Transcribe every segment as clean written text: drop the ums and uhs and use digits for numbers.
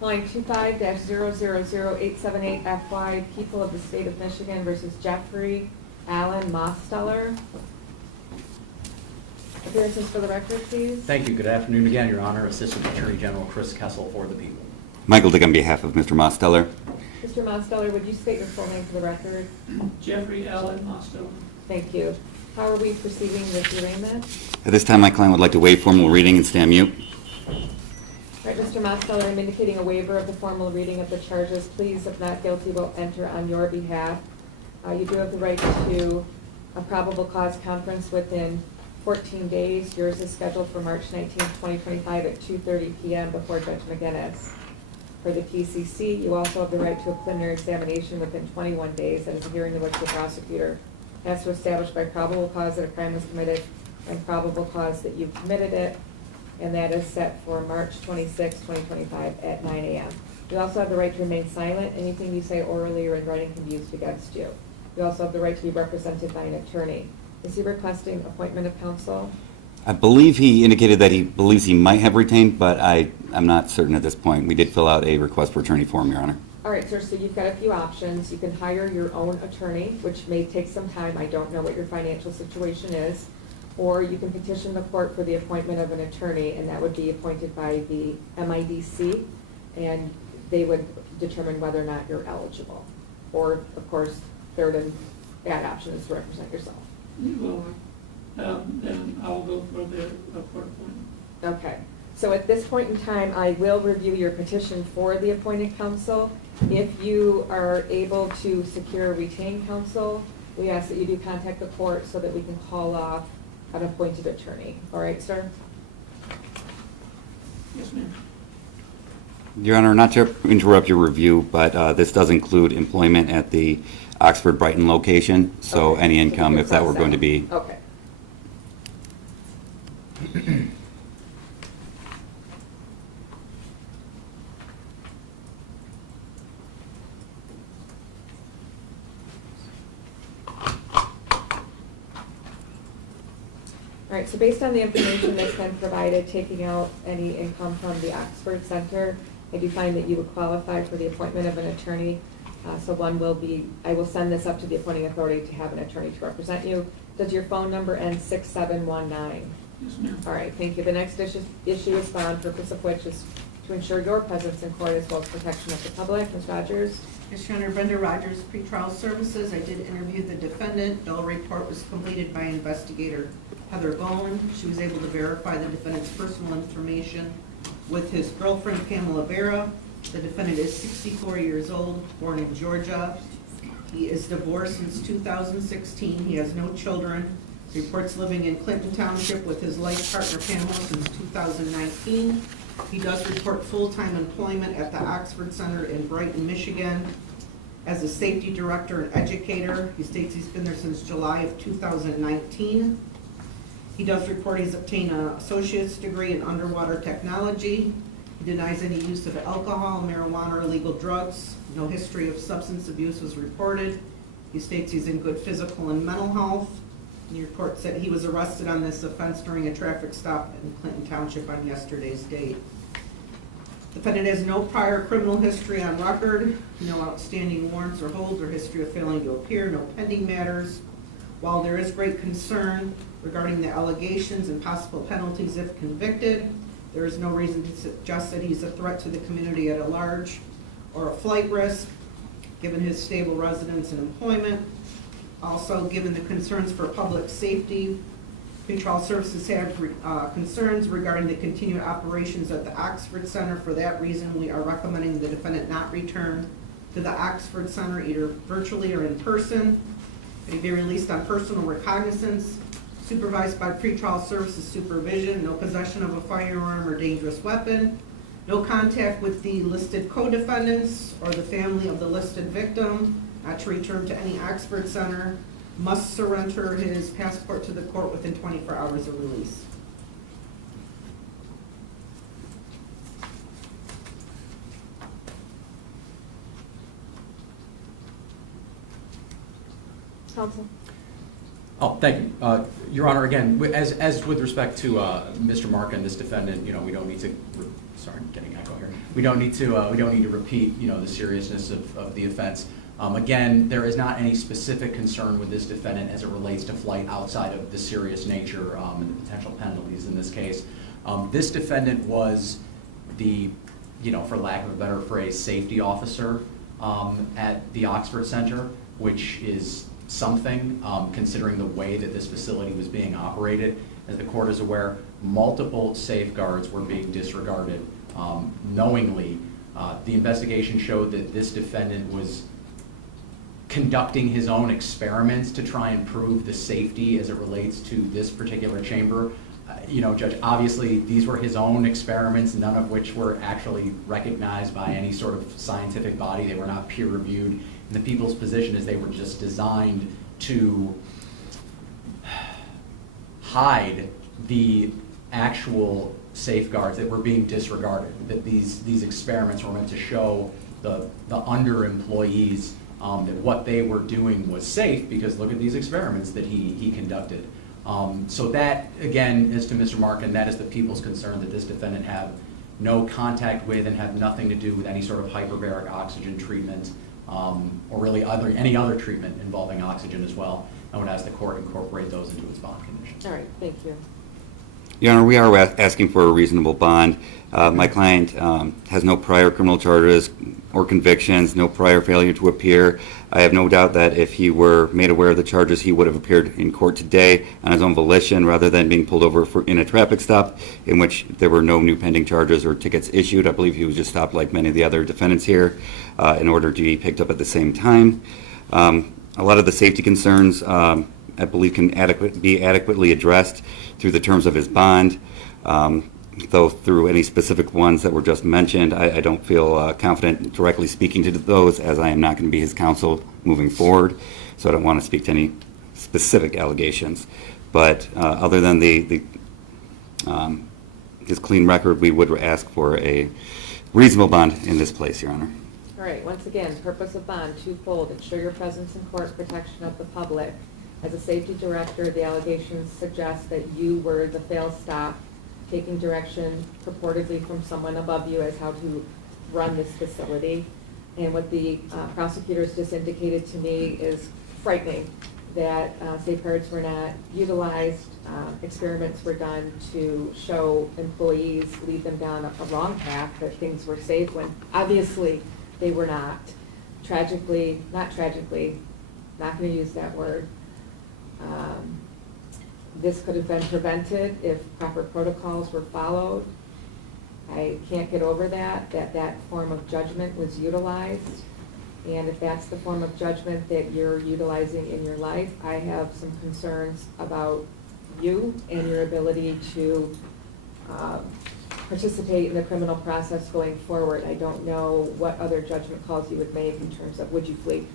Line 25-000878FY, People of the State of Michigan versus Jeffrey Allen Mosteller. Appearances for the record, please. Thank you. Good afternoon again, Your Honor. Assistant Attorney General Chris Kessel for the people. Michael Dick on behalf of Mr. Mosteller. Mr. Mosteller, would you state your full name for the record? Jeffrey Allen Mosteller. Thank you. How are we proceeding with the arraignment? At this time, my client would like to waive formal reading and stand mute. All right, Mr. Mosteller, I'm indicating a waiver of the formal reading of the charges. Please, if not guilty, will enter on your behalf. You do have the right to a probable cause conference within 14 days. Yours is scheduled for March 19, 2025 at 2:30 p.m. before Judge McGinnis. For the PCC, you also have the right to a preliminary examination within 21 days. That is a hearing in which the prosecutor has to establish by probable cause that a crime was committed and probable cause that you committed it. And that is set for March 26, 2025 at 9 a.m. You also have the right to remain silent. Anything you say orally or in writing can be used against you. You also have the right to be represented by an attorney. Is he requesting appointment of counsel? I believe he indicated that he believes he might have retained, but I'm not certain at this point. We did fill out a request for attorney form, Your Honor. All right, sir, so you've got a few options. You can hire your own attorney, which may take some time. I don't know what your financial situation is. Or you can petition the court for the appointment of an attorney, and that would be appointed by the MIDC, and they would determine whether or not you're eligible. Or, of course, third and bad option is to represent yourself. Well, then I'll go for the court appointment. Okay, so at this point in time, I will review your petition for the appointed counsel. If you are able to secure retained counsel, we ask that you do contact the court so that we can call off an appointed attorney. All right, sir? Yes, ma'am. Your Honor, not to interrupt your review, but this does include employment at the Oxford-Brighton location, so Okay. any So income, you if that can were going to be... Okay. All right, so based on the information that's been provided, taking out any income from the Oxford Center, I do find that you would qualify for the appointment of an attorney. So one will be, I will send this up to the appointing authority to have an attorney to represent you. Does your phone number end 6719? Yes, ma'am. All right, thank you. The next issue is found, purpose of which is to ensure your presence in court as well as protection of the public. Ms. Rogers? Yes, Your Honor, Brenda Rogers, Pretrial Services. I did interview the defendant. Bill report was completed by investigator Heather Bowen. She was able to verify the defendant's personal information with his girlfriend Pamela Vera. The defendant is 64 years old, born in Georgia. He is divorced since 2016. He has no children. Reports living in Clinton Township with his life partner Pamela since 2019. He does report full-time employment at the Oxford Center in Brighton, Michigan as a safety director and educator. He states he's been there since July of 2019. He does report he's obtained an associate's degree in underwater technology. He denies any use of alcohol, marijuana, or illegal drugs. No history of substance abuse was reported. He states he's in good physical and mental health. The report said he was arrested on this offense during a traffic stop in Clinton Township on yesterday's date. The defendant has no prior criminal history on record, no outstanding warrants or holds or history of failing to appear, no pending matters. While there is great concern regarding the allegations and possible penalties if convicted, there is no reason to suggest that he's a threat to the community at large or a flight risk, given his stable residence and employment. Also, given the concerns for public safety, Pretrial Services have concerns regarding the continued operations at the Oxford Center. For that reason, we are recommending the defendant not return to the Oxford Center either virtually or in person. He be released on personal recognizance, supervised by Pretrial Services supervision, no possession of a firearm or dangerous weapon, no contact with the listed co-defendants or the family of the listed victim, not to return to any Oxford Center, must surrender his passport to the court within 24 hours of release. Counsel? Oh, thank you. Your Honor, again, as with respect to Mr. Mark and this defendant, we don't need to sorry, I'm getting echo here. We don't need to repeat, the seriousness of the offense. Again, there is not any specific concern with this defendant as it relates to flight outside of the serious nature and the potential penalties in this case. This defendant was the, for lack of a better phrase, safety officer at the Oxford Center, which is something considering the way that this facility was being operated. As the court is aware, multiple safeguards were being disregarded knowingly. The investigation showed that this defendant was conducting his own experiments to try and prove the safety as it relates to this particular chamber. Judge, obviously these were his own experiments, none of which were actually recognized by any sort of scientific body. They were not peer reviewed. And the people's position is they were just designed to hide the actual safeguards that were being disregarded, that these experiments were meant to show the under-employees that what they were doing was safe, because look at these experiments that he conducted. So that, again, is to Mr. Markin, that is the people's concern, that this defendant have no contact with and have nothing to do with any sort of hyperbaric oxygen treatment, or really any other treatment involving oxygen as well. I would ask the court incorporate those into its bond conditions. All right, thank you. Your Honor, we are asking for a reasonable bond. My client has no prior criminal charges or convictions, no prior failure to appear. I have no doubt that if he were made aware of the charges, he would have appeared in court today on his own volition rather than being pulled over in a traffic stop in which there were no new pending charges or tickets issued. I believe he was just stopped like many of the other defendants here in order to be picked up at the same time. A lot of the safety concerns I believe can be adequately addressed through the terms of his bond. Though through any specific ones that were just mentioned, I don't feel confident directly speaking to those, as I am not going to be his counsel moving forward, so I don't want to speak to any specific allegations. But other than his clean record, we would ask for a reasonable bond in this place, Your Honor. All right, once again, purpose of bond, twofold: ensure your presence in court, protection of the public. As a safety director, the allegations suggest that you were the fail-stop, taking direction purportedly from someone above you as how to run this facility. And what the prosecutors just indicated to me is frightening, that safeguards were not utilized, experiments were done to show employees, lead them down a wrong path, that things were safe when obviously they were not. Not going to use that word. This could have been prevented if proper protocols were followed. I can't get over that form of judgment was utilized. And if that's the form of judgment that you're utilizing in your life, I have some concerns about you and your ability to participate in the criminal process going forward. I don't know what other judgment calls you would make in terms of would you flee?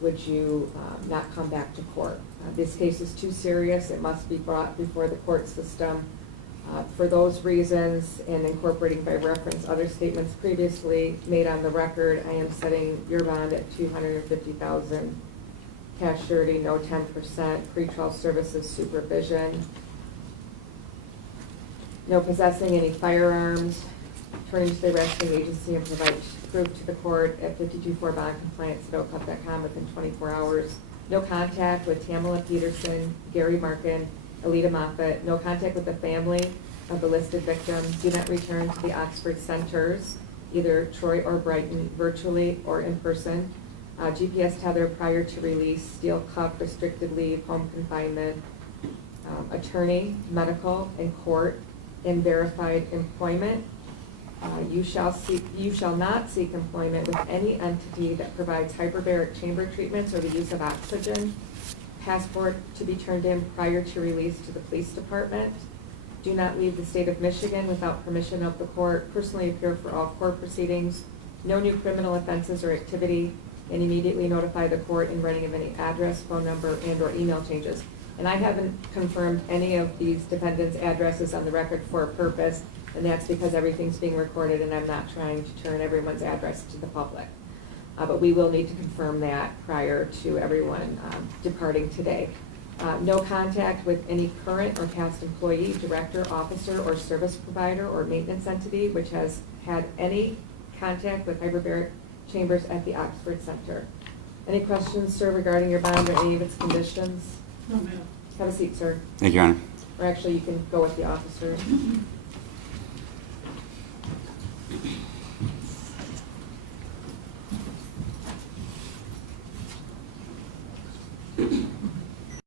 Would you not come back to court? This case is too serious. It must be brought before the court system. For those reasons, and incorporating by reference other statements previously made on the record, I am setting your bond at $250,000, cash surety, no 10%, pretrial services supervision, no possessing any firearms, turning to the arresting agency and provide proof to the court at 52-4 bond compliance at ocup.com within 24 hours. No contact with Tamala Peterson, Gary Markin, Alita Moffett. No contact with the family of the listed victim. Do not return to the Oxford centers, either Troy or Brighton, virtually or in person. GPS tether prior to release, steel cuff, restricted leave, home confinement, attorney, medical, and court, and verified employment. You shall not seek employment with any entity that provides hyperbaric chamber treatments or the use of oxygen. Passport to be turned in prior to release to the police department. Do not leave the state of Michigan without permission of the court. Personally appear for all court proceedings. No new criminal offenses or activity, and immediately notify the court in writing of any address, phone number, and or email changes. And I haven't confirmed any of these defendants' addresses on the record for a purpose, and that's because everything's being recorded and I'm not trying to turn everyone's address to the public. But we will need to confirm that prior to everyone departing today. No contact with any current or past employee, director, officer, or service provider or maintenance entity which has had any contact with hyperbaric chambers at the Oxford Center. Any questions, sir, regarding your bond or any of its conditions? No, ma'am. Have a seat, sir. Thank you, Your Honor. Or actually, you can go with the officer.